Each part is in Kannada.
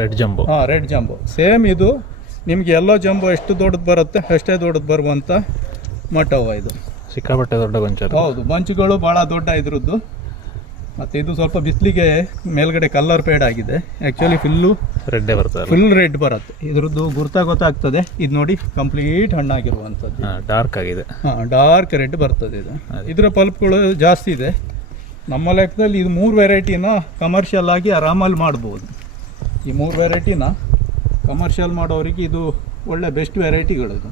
Red jumbo. ಹಾಂ, ರೆಡ್ ಜಂಬೋ ಸೇಮ್. ಇದು ನಿಮಗೆ ಎಲ್ಲೋ ಜಂಬೋ ಎಷ್ಟು ದೊಡ್ಡದು ಬರುತ್ತೆ ಅಷ್ಟೇ ದೊಡ್ಡದು ಬರುವಂಥ ಮಟವ ಇದು. ಸಿಕ್ಕಾಪಟ್ಟೆ ದೊಡ್ಡ ಗೊಂಚಲು. ಹೌದು, ಬಂಚುಗಳು ಭಾಳ ದೊಡ್ಡ ಇದ್ರದ್ದು. ಮತ್ತು ಇದು ಸ್ವಲ್ಪ ಬಿಸಿಲಿಗೆ ಮೇಲ್ಗಡೆ ಕಲರ್ ಫೇಡ್ ಆಗಿದೆ. ಆ್ಯಕ್ಚುಲಿ ಫುಲ್ಲು ರೆಡ್ಡೇ ಬರ್ತದೆ, ಫುಲ್ ರೆಡ್ ಬರುತ್ತೆ. ಇದ್ರದ್ದು ಗೊತ್ತಾಗ್ತದೆ. ಇದು ನೋಡಿ ಕಂಪ್ಲೀಟ್ ಹಣ್ಣಾಗಿರುವಂಥದ್ದು, ಡಾರ್ಕ್ ಆಗಿದೆ. ಹಾಂ, ಡಾರ್ಕ್ ರೆಡ್ ಬರ್ತದೆ ಇದು. ಇದರ ಪಲ್ಪ್ಗಳು ಜಾಸ್ತಿ ಇದೆ. ನಮ್ಮ ಲೆಕ್ಕದಲ್ಲಿ ಇದು 3 ವೆರೈಟಿನ ಕಮರ್ಷಿಯಲ್ ಆಗಿ ಆರಾಮಲ್ಲಿ ಮಾಡ್ಬೋದು. ಈ 3 ವೆರೈಟಿನ ಕಮರ್ಷಿಯಲ್ ಮಾಡೋರಿಗೆ ಇದು ಒಳ್ಳೆ ಬೆಸ್ಟ್ ವೆರೈಟಿಗಳು. ಇದು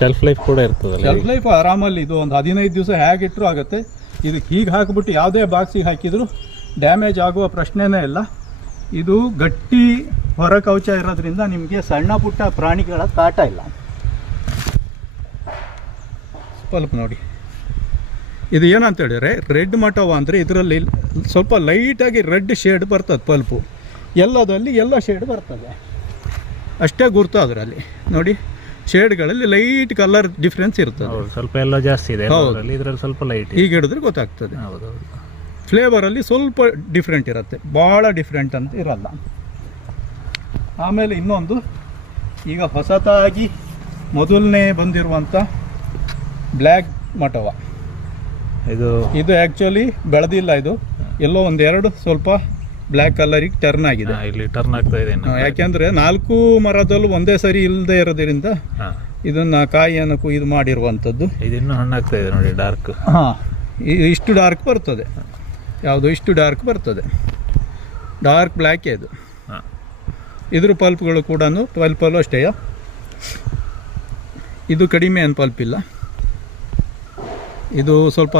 ಶೆಲ್ಫ್ ಲೈಫ್ ಕೂಡ ಇರ್ತದೆ. ಶೆಲ್ಫ್ ಲೈಫ್ ಆರಾಮಲ್ಲಿ ಇದು ಒಂದು 15 ದಿವಸ ಹೇಗಿಟ್ಟರು ಆಗುತ್ತೆ. ಇದಕ್ಕೆ ಹೀಗೆ ಹಾಕಿಬಿಟ್ಟು ಯಾವುದೇ ಬಾಕ್ಸಿಗೆ ಹಾಕಿದರೂ ಡ್ಯಾಮೇಜ್ ಆಗುವ ಪ್ರಶ್ನೆನೇ ಇಲ್ಲ. ಇದು ಗಟ್ಟಿ ಹೊರ ಕವಚ ಇರೋದ್ರಿಂದ ನಿಮಗೆ ಸಣ್ಣ ಪುಟ್ಟ ಪ್ರಾಣಿಗಳ ಕಾಟ ಇಲ್ಲ. ಪಲ್ಪ್ ನೋಡಿ, ಇದು ಏನಂತ ಹೇಳಿದ್ರೆ ರೆಡ್ ಮಟವ ಅಂದರೆ ಇದರಲ್ಲಿ ಸ್ವಲ್ಪ ಲೈಟಾಗಿ ರೆಡ್ ಶೇಡ್ ಬರ್ತದೆ ಪಲ್ಪು. ಎಲ್ಲದಲ್ಲಿ ಎಲ್ಲ ಶೇಡ್ ಬರ್ತದೆ, ಅಷ್ಟೇ ಗುರ್ತು ಅದರಲ್ಲಿ ನೋಡಿ. ಶೇಡ್ಗಳಲ್ಲಿ ಲೈಟ್ ಕಲರ್ ಡಿಫ್ರೆನ್ಸ್ ಇರ್ತದೆ. ಸ್ವಲ್ಪ ಎಲ್ಲ ಜಾಸ್ತಿ ಇದೆ ಇದರಲ್ಲಿ, ಸ್ವಲ್ಪ ಲೈಟ್. ಈಗ ಹಿಡಿದ್ರೆ ಗೊತ್ತಾಗ್ತದೆ. ಫ್ಲೇವರಲ್ಲಿ ಸ್ವಲ್ಪ ಡಿಫ್ರೆಂಟ್ ಇರುತ್ತೆ, ಭಾಳ ಡಿಫ್ರೆಂಟ್ ಅಂತ ಇರಲ್ಲ. ಆಮೇಲೆ ಇನ್ನೊಂದು, ಈಗ ಹೊಸತಾಗಿ ಮೊದಲನೇ ಬಂದಿರುವಂಥ ಬ್ಲ್ಯಾಕ್ ಮಟವ. ಇದು ಆ್ಯಕ್ಚುಲಿ ಬೆಳೆದಿಲ್ಲ. ಇದು ಎಲ್ಲೋ ಒಂದೆರಡು ಸ್ವಲ್ಪ ಬ್ಲ್ಯಾಕ್ ಕಲರಿಗೆ ಟರ್ನ್ ಆಗಿದೆ. ಇಲ್ಲಿ ಟರ್ನ್ ಆಗ್ತಾ ಇದೆ. ಯಾಕೆಂದರೆ 4 ಮರದಲ್ಲೂ ಒಂದೇ ಸರಿ ಇಲ್ಲದೆ ಇರೋದ್ರಿಂದ ಇದನ್ನು ಕಾಯಿಯನ್ನು ಇದು ಮಾಡಿರುವಂಥದ್ದು. ಇದನ್ನು ಹಣ್ಣಾಗ್ತಾ ಇದೆ ನೋಡಿ, ಡಾರ್ಕ್. ಹಾಂ, ಇಷ್ಟು ಡಾರ್ಕ್ ಬರ್ತದೆ. ಯಾವುದು ಇಷ್ಟು ಡಾರ್ಕ್ ಬರ್ತದೆ, ಡಾರ್ಕ್ ಬ್ಲ್ಯಾಕೇ ಇದು. ಇದ್ರ ಪಲ್ಪ್ಗಳು ಕೂಡ 12 ಅಷ್ಟೇ. ಇದು ಕಡಿಮೆ ಏನು ಪಲ್ಪ್ ಇಲ್ಲ. ಇದು ಸ್ವಲ್ಪ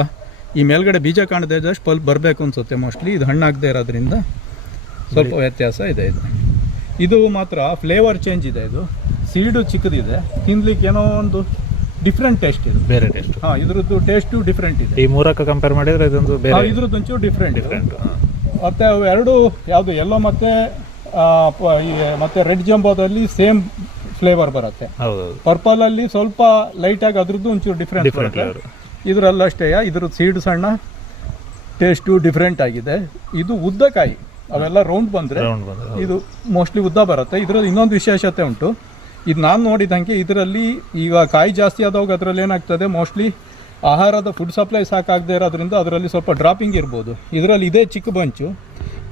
ಈ ಮೇಲ್ಗಡೆ ಬೀಜ ಕಾಣದೇ ಇದ್ದಷ್ಟು ಪಲ್ಪ್ ಬರಬೇಕು ಅನಿಸುತ್ತೆ ಮೋಸ್ಟ್ಲಿ. ಇದು ಹಣ್ಣಾಗದೇ ಇರೋದ್ರಿಂದ ಸ್ವಲ್ಪ ವ್ಯತ್ಯಾಸ ಇದೆ. ಇದು ಮಾತ್ರ ಫ್ಲೇವರ್ ಚೇಂಜ್ ಇದೆ. ಇದು ಸೀಡು ಚಿಕ್ಕದಿದೆ, ತಿನ್ಲಿಕ್ಕೆ ಏನೋ ಒಂದು ಡಿಫ್ರೆಂಟ್ ಟೇಸ್ಟ್ ಇದೆ, ಬೇರೆ ಟೇಸ್ಟ್. ಹಾಂ, ಇದ್ರದ್ದು ಟೇಸ್ಟು ಡಿಫ್ರೆಂಟ್ ಇದೆ. ಈ 3ಕ್ಕೆ ಕಂಪೇರ್ ಮಾಡಿದರೆ ಇದೊಂದು ಬೇರೆ, ಇದ್ರದ್ದು ಒಂಚೂರು ಡಿಫ್ರೆಂಟ್. ಮತ್ತು ಅವು ಎರಡು ಯಾವುದು ಎಲ್ಲೋ ಮತ್ತು ರೆಡ್ ಜಂಬೋದಲ್ಲಿ ಸೇಮ್ ಫ್ಲೇವರ್ ಬರುತ್ತೆ. ಪರ್ಪಲಲ್ಲಿ ಸ್ವಲ್ಪ ಲೈಟಾಗಿ ಅದ್ರದ್ದು ಒಂಚೂರು ಡಿಫ್ರೆಂಟ್ ಬರುತ್ತೆ. ಇದರಲ್ಲ ಅಷ್ಟೇ, ಇದ್ರದ್ದು ಸೀಡ್ ಸಣ್ಣ, ಟೇಸ್ಟು ಡಿಫ್ರೆಂಟ್ ಆಗಿದೆ. ಇದು ಉದ್ದ ಕಾಯಿ, ಅವೆಲ್ಲ ರೌಂಡ್ ಬಂದರೆ ಇದು ಮೋಸ್ಟ್ಲಿ ಉದ್ದ ಬರುತ್ತೆ. ಇದರಲ್ಲಿ ಇನ್ನೊಂದು ವಿಶೇಷತೆ ಉಂಟು. ಇದು ನಾನು ನೋಡಿದಂಗೆ ಇದರಲ್ಲಿ ಈಗ ಕಾಯಿ ಜಾಸ್ತಿ ಆದವಾಗ ಅದರಲ್ಲಿ ಏನಾಗ್ತದೆ, ಮೋಸ್ಟ್ಲಿ ಆಹಾರದ ಫುಡ್ ಸಪ್ಲೈ ಸಾಕಾಗದೇ ಇರೋದ್ರಿಂದ ಅದರಲ್ಲಿ ಸ್ವಲ್ಪ ಡ್ರಾಪಿಂಗ್ ಇರ್ಬೋದು. ಇದರಲ್ಲಿ ಇದೇ ಚಿಕ್ಕ ಬಂಚು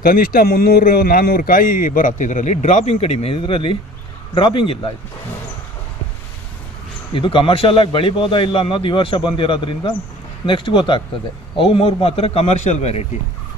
ಕನಿಷ್ಠ 300-400 ಕಾಯಿ ಬರುತ್ತೆ. ಇದರಲ್ಲಿ ಡ್ರಾಪಿಂಗ್ ಕಡಿಮೆ, ಇದರಲ್ಲಿ ಡ್ರಾಪಿಂಗ್ ಇಲ್ಲ. ಇದು ಕಮರ್ಷಿಯಲ್ ಆಗಿ ಬೆಳಿಬೋದಾ ಇಲ್ಲ ಅನ್ನೋದು ಈ ವರ್ಷ ಬಂದಿರೋದ್ರಿಂದ ನೆಕ್ಸ್ಟ್ ಗೊತ್ತಾಗ್ತದೆ. ಅವು 3 ಮಾತ್ರ ಕಮರ್ಷಿಯಲ್ ವೆರೈಟಿ.